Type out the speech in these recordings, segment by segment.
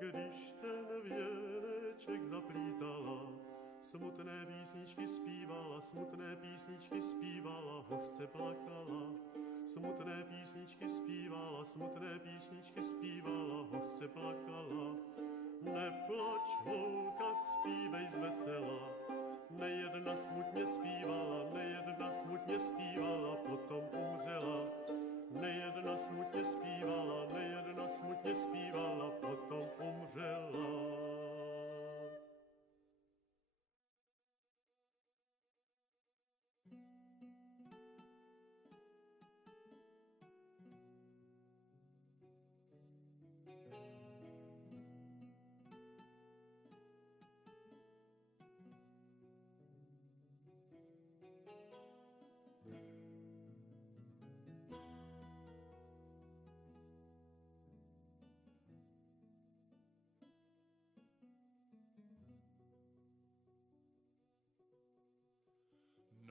Když ten věneček zaplítala, smutné písničky zpívala, hořce plakala. Smutné písničky zpívala, hořce plakala. Neplač, holka, zpívej zvesela. Nejedna smutně zpívala, potom umřela. Nejedna smutně zpívala, potom umřela.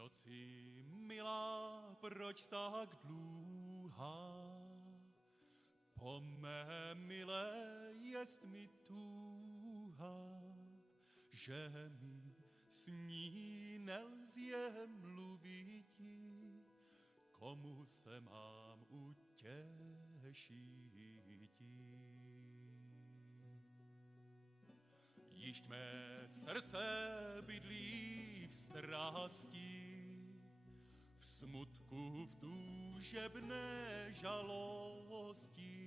Noci milá, proč tak dlouhá? Po mé milé jest mi túha, že mi s ní nelze mluviti, komu se mám utěšiti. Již mé srdce bydlí v strasti, v smutku, v túžebné žalosti.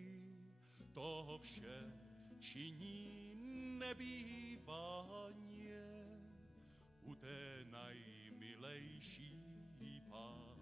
To vše činí nebývanie u té najmilejší pánie.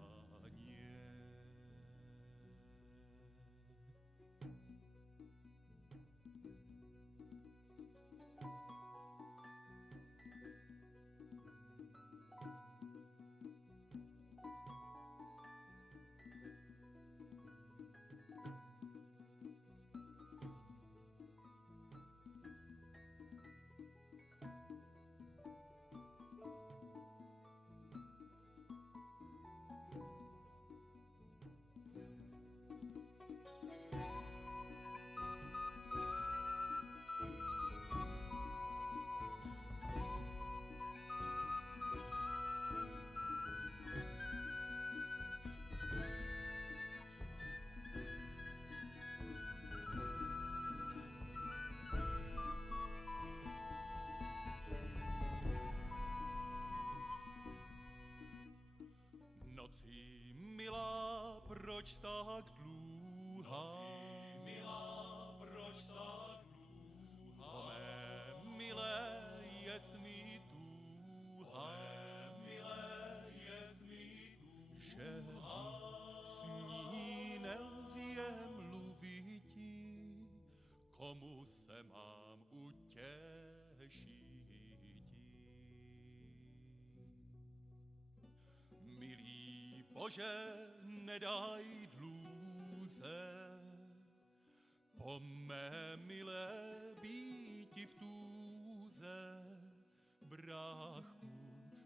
Noci milá, proč tak dlouhá? Noci milá, proč tak dlouhá? Po mé milé jest mi túha, že s ní nelze mluviti, komu se mám utěšiti. Milý Bože, nedaj dlůze, po mé milé býti v túze. Bráchu,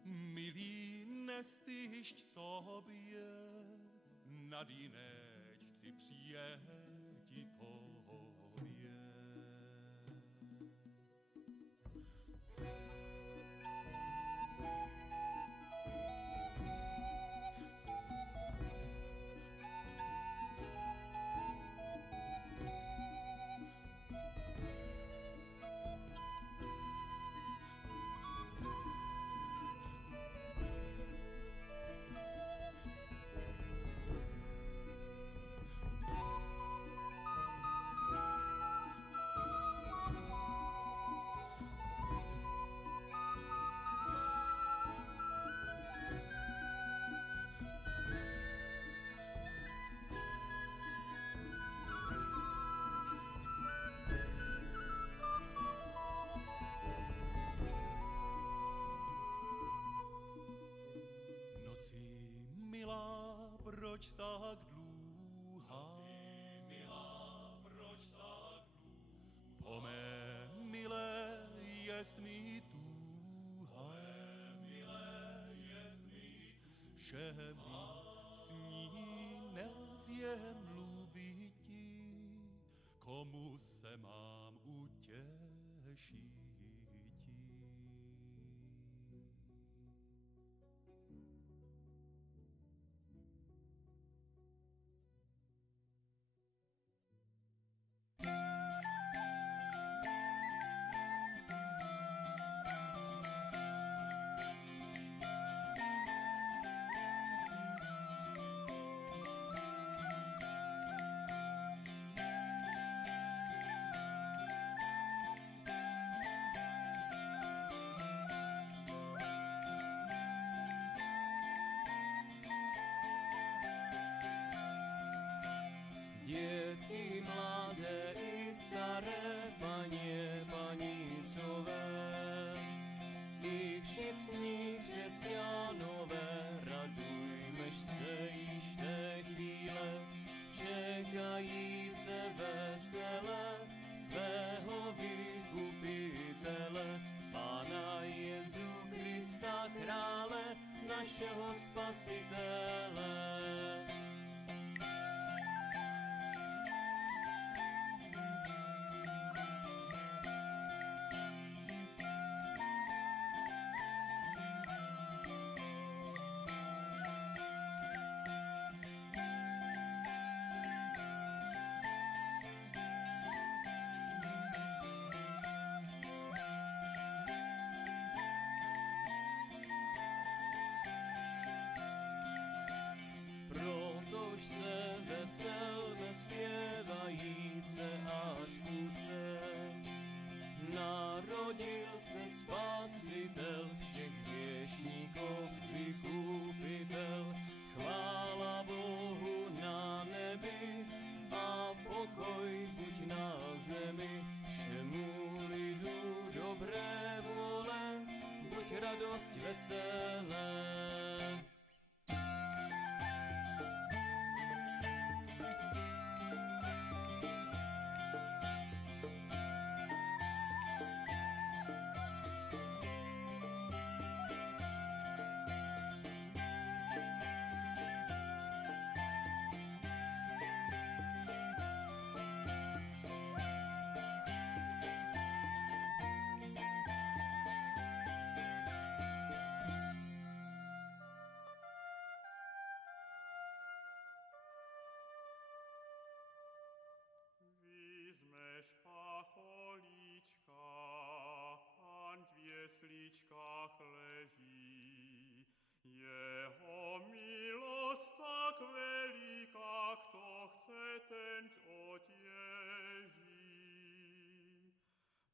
milý, nestyšť sobě, nad jineč chci přijeti tobě. Proč tak dlouhá? Milá, proč tak dlouhá? Po mé milé jest mi túha, že mi s ní nelze mluviti, komu se mám utěšiti. Dětky mladé i staré, paně, panicové, i všichni křesťanové, radujmež se již té chvíle, čekajíce vesele svého vykupitele, Pána Jezu Krista krále, našeho Spasitele. Protož se veselme zpěvajíce až půlce. Narodil se Spasitel všech hřešníkov, vykupitel. Chvála Bohu na nebi a pokoj buď na zemi. Všemu lidu dobré vůle, buď radost veselé. Wizmeš pacholíčka, Pan v jesličkách leží. Jeho milost tak veľká, kto chce, ten otěží.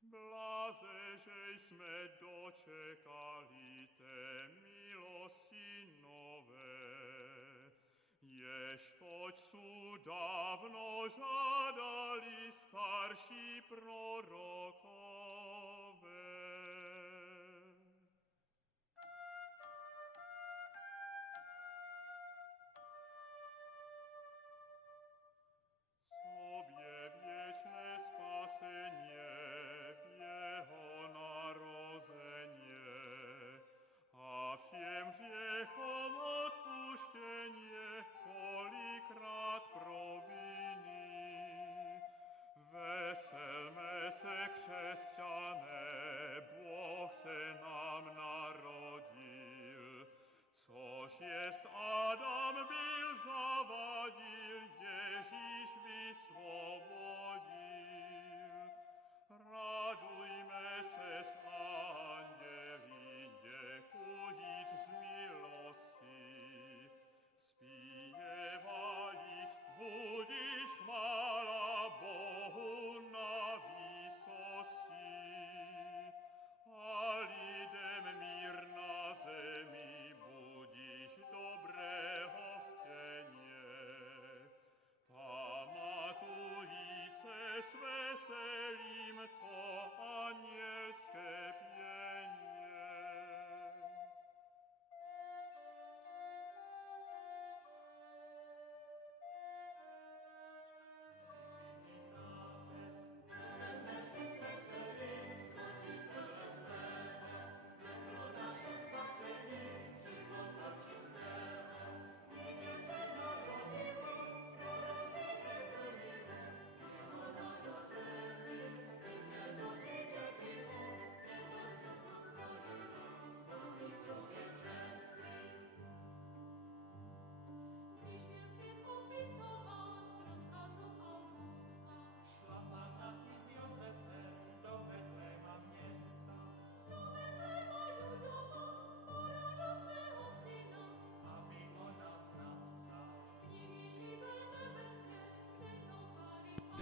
Blaze, žej sme dočekali té milosti nové. Jež-toť sú dávno žádali starší prorokové. Sobie wieczne spasenie, w Jeho narodzenie, a všem grzechom odpuszczenie, kolikrát proviny. Veselme se, křesťané, Boh se nám narodil, což jest Adam byl zavadil, Ježíš vysvobodil. Radujme se s anděli, děkujíc z milosti, zpívajíc budíš chvála Bohu na výsosti. A lidem mír na zemi budíš dobrého chtěně. Pamatujíce s veselím to anielské pěně.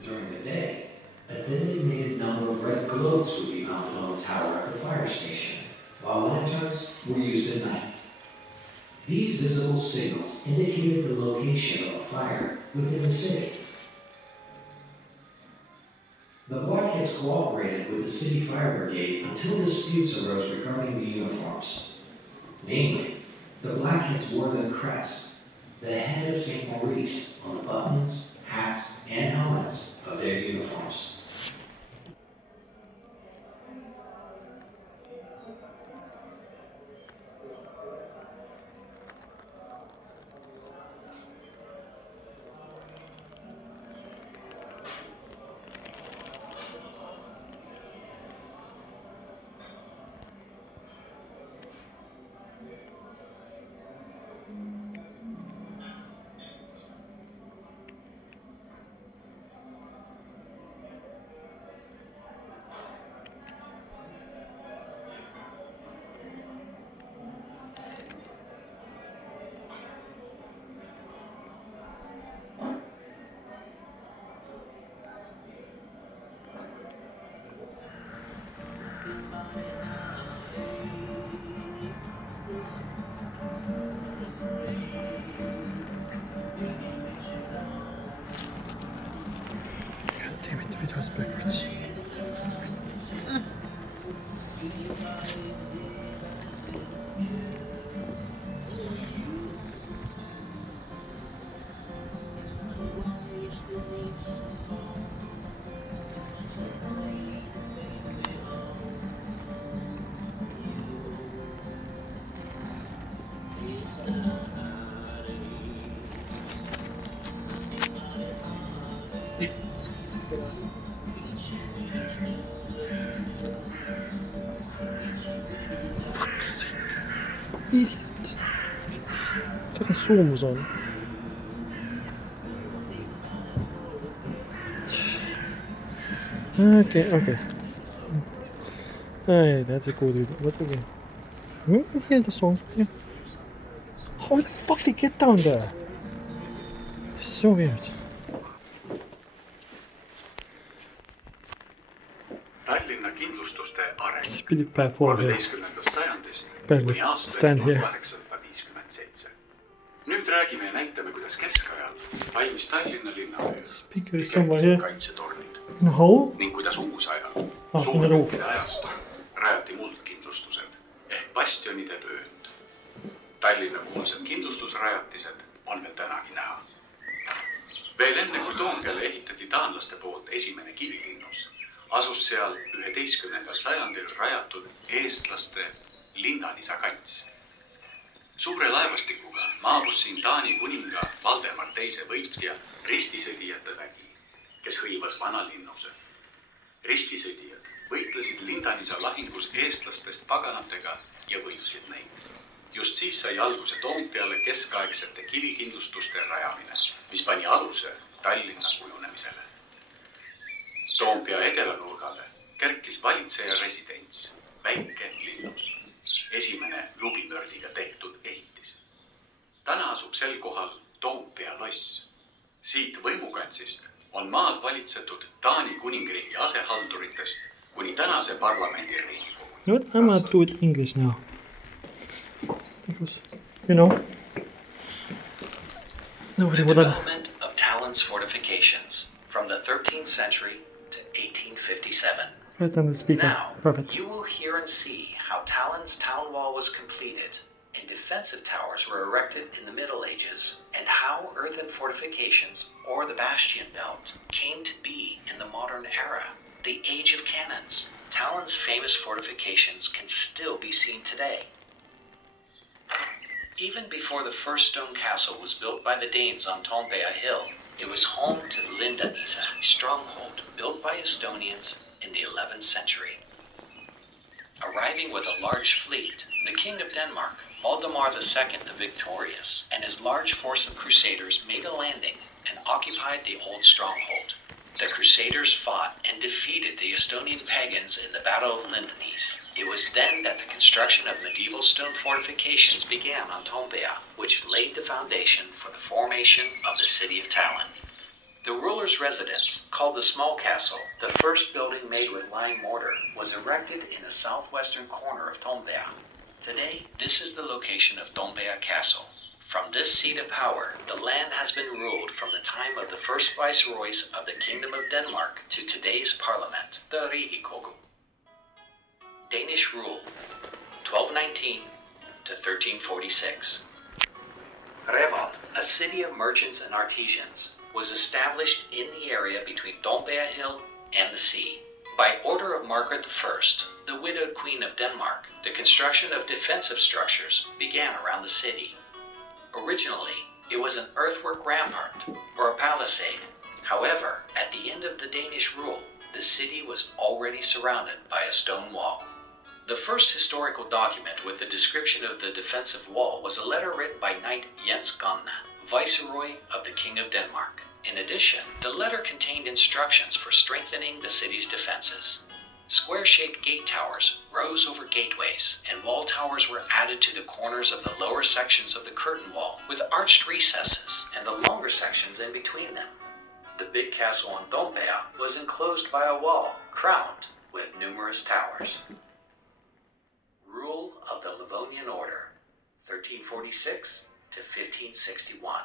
During the day, a designated number of red globes would be mounted on the tower at the fire station, while lanterns were used at night. These visible signals indicated the location of a fire within the city. The Blockheads cooperated with the city fire brigade until disputes arose regarding the uniforms. Namely, the Blackheads wore the crest, the head of St. Maurice, on the buttons, hats, and helmets of their uniforms. Fuck's sake. Idiot. Fucking zoom was on. Okay. Hey, that's a cool dude. What again? Remember you hear the songs from here? How the fuck did they get down there? It's so weird. Tallinna kindlustuste areng Just pidi päev for here. 13. sajandist Barely kuni aastani stand here. 1857. Nüüd räägime ja näitame, kuidas keskajal valmis Tallinna linnavöö Speaker is somewhere here. kaitsetornid In a hole? ning kuidas uusajal in the roof. suurtükkide ajastul rajati muldkindlustused ehk bastionide vöönd. Tallinna kuulsad kindlustusrajatised on veel tänagi näha. Veel enne kui Toompeale ehitati taanlaste poolt esimene kivilinnus, asus seal 11. sajandil rajatud eestlaste linnalisa kants. Suure laevastikuga maabus siin Taani kuninga Valdemar teise võitja ristisõdijate vägi, kes hõivas vanalinnuse. Ristisõdijad võitlesid Lindanisa lahingus eestlastest paganatega ja võitsid neid. Just siis sai alguse Toompeale keskaegsete kivikindlustuste rajamine, mis pani aluse Tallinna kujunemisele. Toompea edelanurgale kerkis valitseja residents, väike linnus, esimene lubimördiga tehtud ehitis. Täna asub sel kohal Toompea loss. Siit võimukantsist on maad valitsetud Taani kuningriigi asehalduritest kuni tänase parlamendi Riigikogu. You know what? I'm gonna do it in English now. Because, you know, nobody The would have. development of Talon's fortifications from the 13th century to 1857. Right on the speaker. Now, Perfect. you will hear and see how Talon's town wall was completed and defensive towers were erected in the Middle Ages, and how earthen fortifications, or the Bastion belt, came to be in the modern era, the Age of Cannons. Talon's famous fortifications can still be seen today. Even before the first stone castle was built by the Danes on Tombea Hill, it was home to Lindanisa, a stronghold built by Estonians in the 11th century. Arriving with a large fleet, the King of Denmark, Valdemar II the Victorious, and his large force of crusaders made a landing and occupied the old stronghold. The crusaders fought and defeated the Estonian pagans in the Battle of Lindanise. It was then that the construction of medieval stone fortifications began on Tombea, which laid the foundation for the formation of the city of Tallinn. The ruler's residence, called the Small Castle, the first building made with lime mortar, was erected in the southwestern corner of Tombea. Today, this is the location of Tombea Castle. From this seat of power, the land has been ruled from the time of the first viceroys of the Kingdom of Denmark to today's parliament, the Riigikogu. Danish rule, 1219 to 1346. Reval, a city of merchants and artisans, was established in the area between Tombea Hill and the sea. By order of Margaret I, the widowed Queen of Denmark, the construction of defensive structures began around the city. Originally, it was an earthwork rampart or a palisade. However, at the end of the Danish rule, the city was already surrounded by a stone wall. The first historical document with the description of the defensive wall was a letter written by Knight Jens Gunne, Viceroy of the King of Denmark. In addition, the letter contained instructions for strengthening the city's defenses. Square-shaped gate towers rose over gateways, and wall towers were added to the corners of the lower sections of the curtain wall, with arched recesses and the longer sections in between them. The big castle on Tombea was enclosed by a wall, crowned with numerous towers. Rule of the Livonian Order, 1346 to 1561.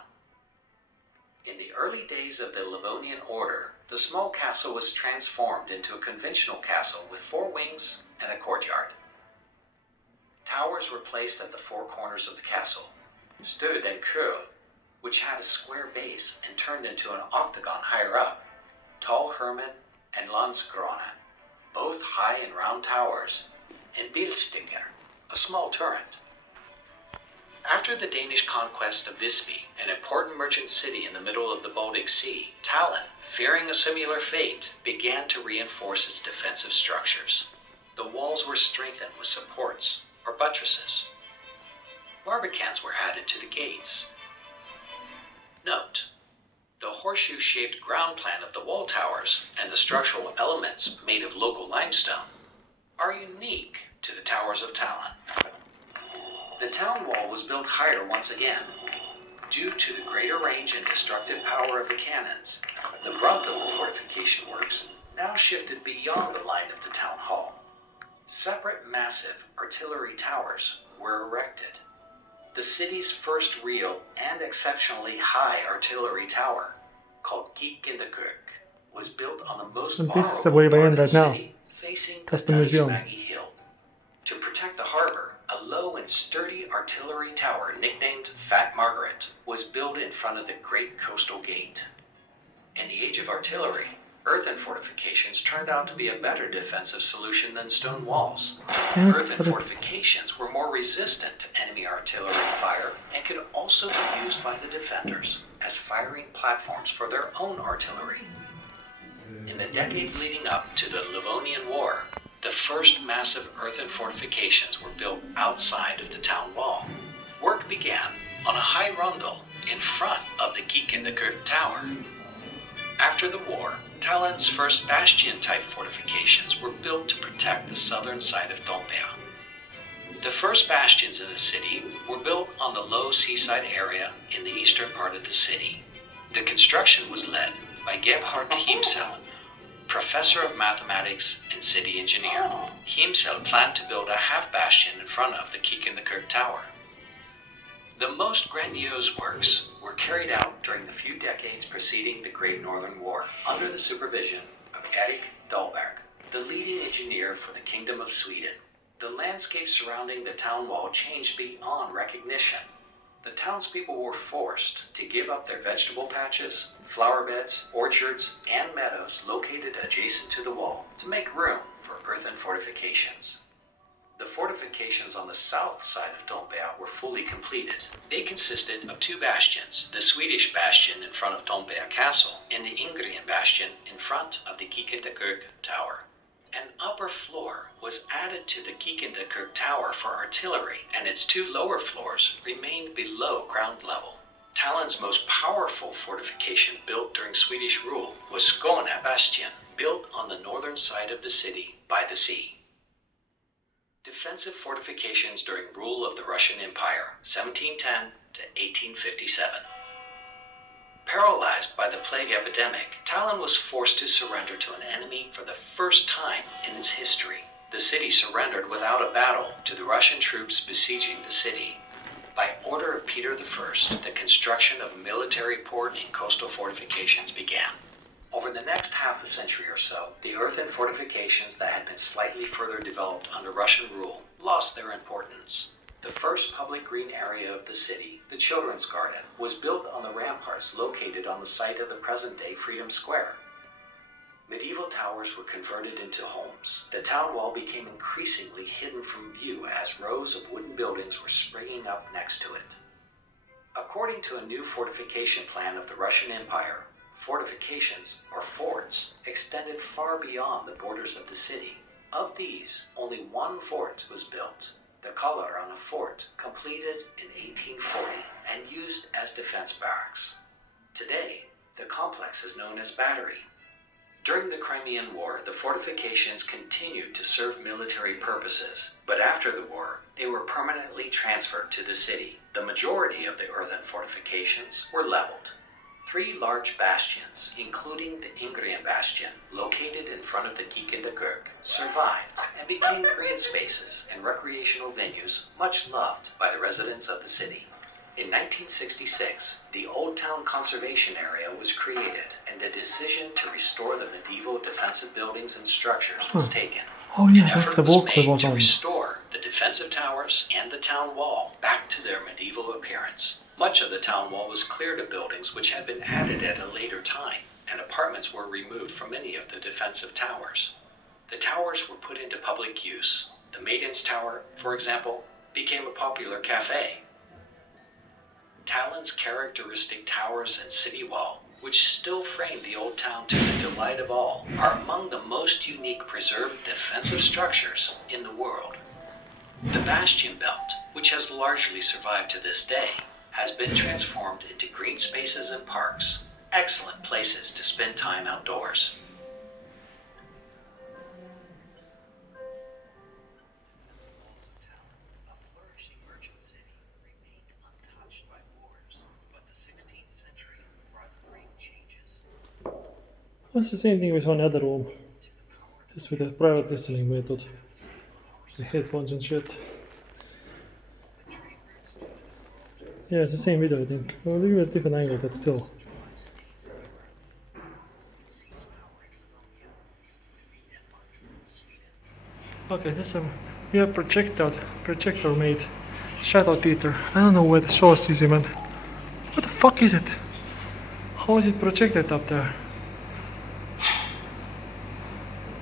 In the early days of the Livonian Order, the small castle was transformed into a conventional castle with 4 wings and a courtyard. Towers were placed at the 4 corners of the castle. Stood and Kurl, which had a square base and turned into an octagon higher up. Tall Herman and Landskrona, both high and round towers, and Bilstinger, a small turret. After the Danish conquest of Visby, an important merchant city in the middle of the Baltic Sea, Tallinn, fearing a similar fate, began to reinforce its defensive structures. The walls were strengthened with supports or buttresses. Barbicans were added to the gates. Note: the horseshoe-shaped ground plan of the wall towers and the structural elements made of local limestone are unique to the towers of Tallinn. The town wall was built higher once again. Due to the greater range and destructive power of the cannons, the brunt of the fortification works now shifted beyond the line of the town hall. Separate massive artillery towers were erected. The city's first real and exceptionally high artillery tower, called Kiek, was built on the most And this is vulnerable where we part end of the right now. city, facing That's the the museum. Maggie Hill. To protect the harbor, a low and sturdy artillery tower nicknamed Fat Margaret was built in front of the Great Coastal Gate. In the age of artillery, earthen fortifications turned out to be a better defensive solution than stone walls. Damn it, Earthen what a- fortifications were more resistant to enemy artillery fire and could also be used by the defenders as firing platforms for their own artillery. In the decades leading up to the Livonian War, the first massive earthen fortifications were built outside of the town wall. Work began on a high rundle in front of the Kiek Tower. After the war, Tallinn's first bastion-type fortifications were built to protect the southern side of Toompea. The first bastions in the city were built on the low seaside area in the eastern part of the city. The construction was led by Gebhard Hiemsel, professor of mathematics and city engineer. Hiemsel planned to build a half-bastion in front of the Kiek Tower. The most grandiose works were carried out during the few decades preceding the Great Northern War under the supervision of Erik Dahlberg, the leading engineer for the Kingdom of Sweden. The landscape surrounding the town wall changed beyond recognition. The townspeople were forced to give up their vegetable patches, flower beds, orchards, and meadows located adjacent to the wall to make room for earthen fortifications. The fortifications on the south side of Toompea were fully completed. They consisted of two bastions, the Swedish bastion in front of Toompea Castle and the Ingrian bastion in front of the Kiek Tower. An upper floor was added to the Kiek Tower for artillery, and its two lower floors remained below ground level. Tallinn's most powerful fortification built during Swedish rule was Skåne Bastion, built on the northern side of the city by the sea. Defensive fortifications during rule of the Russian Empire, 1710 to 1857. Paralyzed by the plague epidemic, Tallinn was forced to surrender to an enemy for the first time in its history. The city surrendered without a battle to the Russian troops besieging the city. By order of Peter I, the construction of a military port and coastal fortifications began. Over the next half a century or so, the earthen fortifications that had been slightly further developed under Russian rule lost their importance. The first public green area of the city, the Children's Garden, was built on the ramparts located on the site of the present-day Freedom Square. Medieval towers were converted into homes. The town wall became increasingly hidden from view as rows of wooden buildings were springing up next to it. According to a new fortification plan of the Russian Empire, fortifications, or forts, extended far beyond the borders of the city. Of these, only one fort was built, the Kalarana Fort, completed in 1840 and used as defense barracks. Today, the complex is known as Battery. During the Crimean War, the fortifications continued to serve military purposes, but after the war, they were permanently transferred to the city. The majority of the earthen fortifications were leveled. Three large bastions, including the Ingrian Bastion, located in front of the Kiek survived and became green spaces and recreational venues much loved by the residents of the city. In 1966, the Old Town Conservation Area was created, and the decision to restore the medieval defensive buildings and structures was taken. Oh yeah, An that's effort the was walk we made was to on. restore the defensive towers and the town wall back to their medieval appearance. Much of the town wall was cleared of buildings which had been added at a later time, and apartments were removed from many of the defensive towers. The towers were put into public use. The Maiden's Tower, for example, became a popular cafe. Tallinn's characteristic towers and city wall, which still frame the old town to the delight of all, are among the most unique preserved defensive structures in the world. The Bastion belt, which has largely survived to this day, has been transformed into green spaces and parks, excellent places to spend time outdoors. Defensive walls of Tallinn, a flourishing merchant city, remained untouched by wars, but the 16th century brought great changes. That's the same thing with one other room. Just with the private listening method. The headphones and shit. Yeah, it's the same video, I think. Well, a little bit different angle, but still. Okay, this we have projector made shadow theater. I don't know where the source is even. What the fuck is it? How is it projected up there?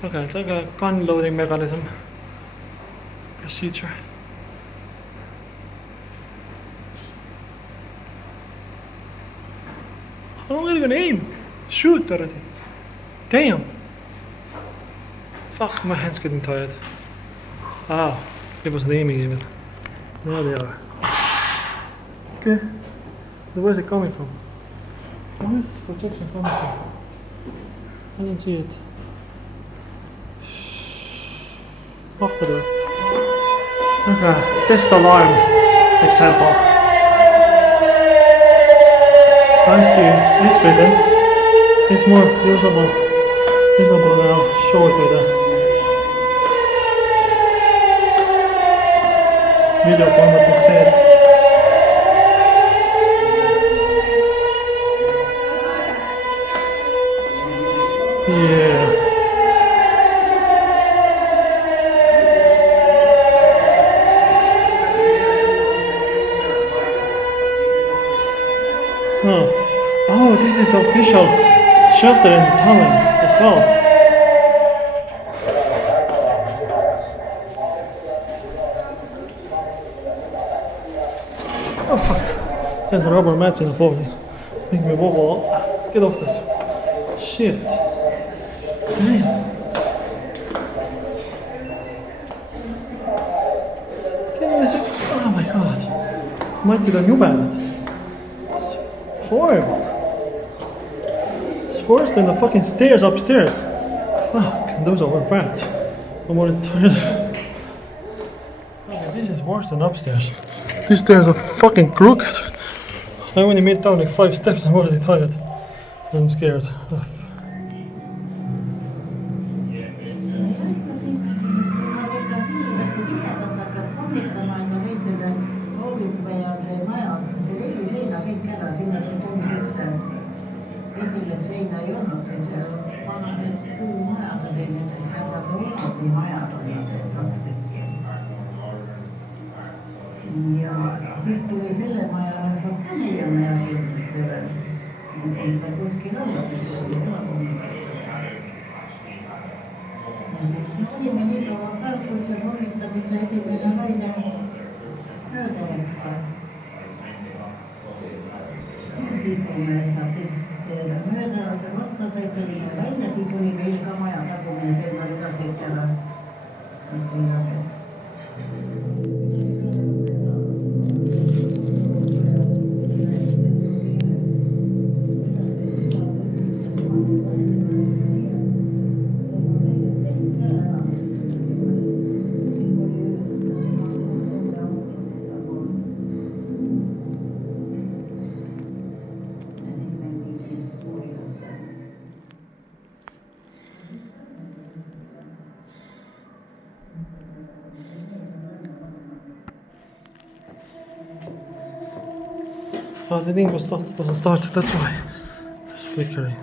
Okay, it's like a gun loading mechanism procedure. How long are you gonna aim? Shoot already. Damn. Fuck, my hand's getting tired. Ah, it wasn't aiming even. There they are. Okay. So where's it coming from? Where is this projection coming from? I don't see it. Lock the door. Okay, test alarm example. I see, it's fitting. It's more usable now. Show it with a video format instead. Yeah. Oh, this is official shelter in the tunnel as well. Oh fuck. There's rubber mats in the floor. Make me wobble. Get off this. Shit. Damn. Oh my god. Matti on jubedad. It's horrible. It's worse than the fucking stairs upstairs. Fuck, and those are bad. I'm already tired. Okay, this is worse than upstairs. These stairs are fucking crooked. I only made down like 5 steps, I'm already tired and scared. Ugh. Oh, the thing doesn't start, that's why. It's flickering.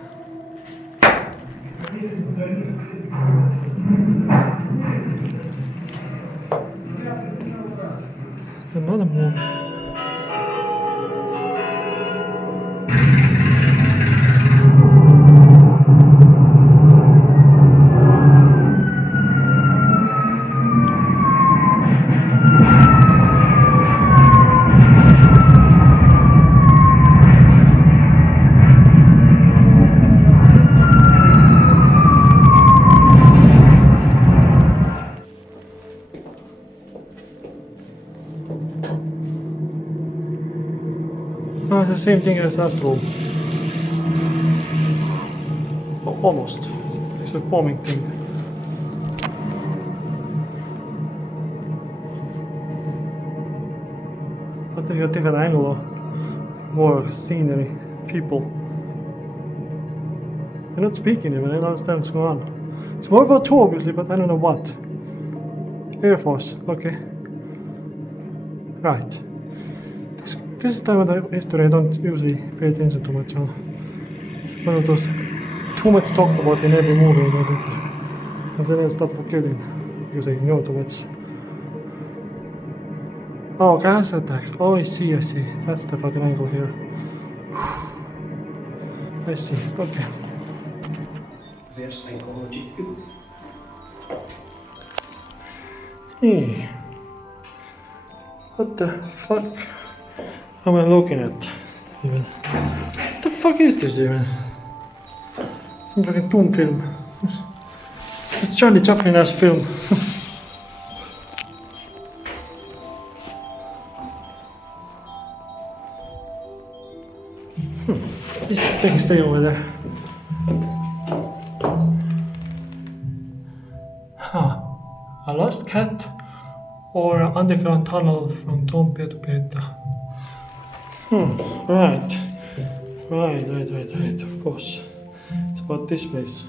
Another movie. Oh, it's the same thing as last room. Almost. It's a bombing thing. I think a different angle, more scenery, people. They're not speaking even, I don't understand what's going on. It's World War II obviously, but I don't know what. Air Force, okay. Right. This is time of the history I don't usually pay attention too much on. It's one of those too much talked about in every movie and everything. And then I start forgetting because I know too much. Oh, gas attacks. Oh, I see. That's the fucking angle here. I see, okay. There's psychology. Hey. What the fuck am I looking at even? What the fuck is this even? Some fucking Doom film. It's Charlie Chaplin ass film. This thing stay over there. Huh. A lost cat or an underground tunnel from Tompe to Peta. Right. Right, of course. It's about this place.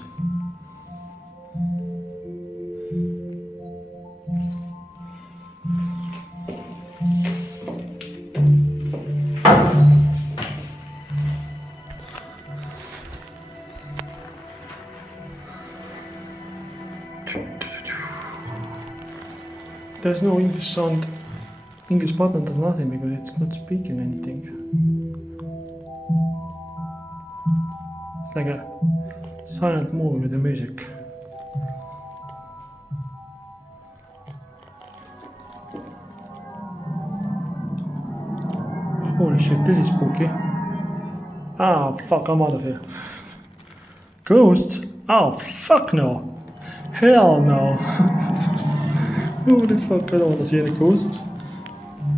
There's no English sound. English button does nothing because it's not speaking anything. It's like a silent movie with the music. Holy shit, this is spooky. Ah, fuck, I'm out of here. Ghosts? Oh, fuck no. Hell no. Holy fuck, I don't want to see any ghosts.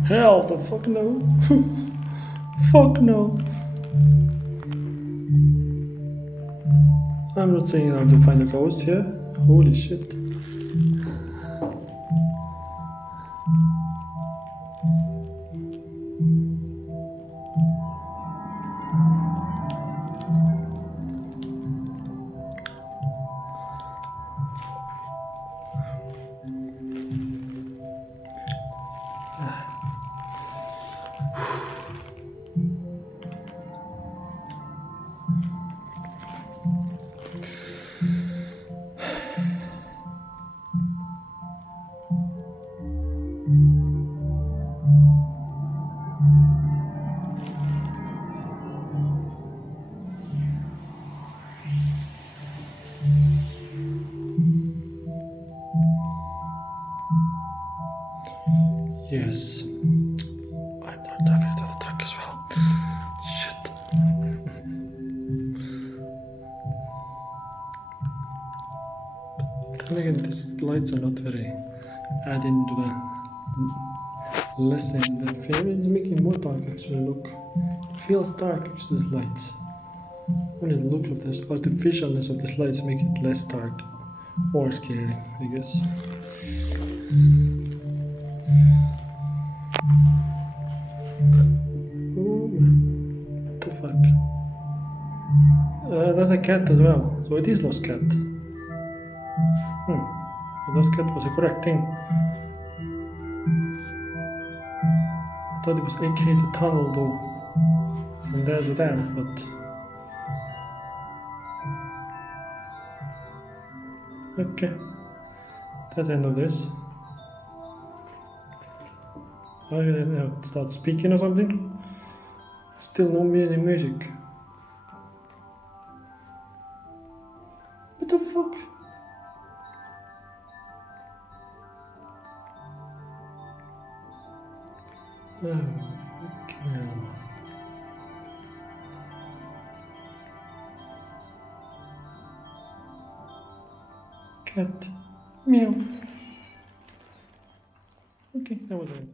Hell the fuck no. Fuck no. I'm not saying I'm to find a ghost here. Holy shit. Yes. I'm not afraid of the dark as well. Shit. But then again, these lights are not very adding to the lesson. The film is making more dark actually. Look, it feels dark with these lights. Only the look of this artificialness of these lights make it less dark or scary, I guess. What the fuck? That's a cat as well, so it is lost cat. The lost cat was a correct thing. I thought it was AK the tunnel though, from there to there, but okay, that's the end of this. I didn't have to start speaking or something. Still no music. What the fuck? Oh, okay. Cat. Meow. Okay, that was it.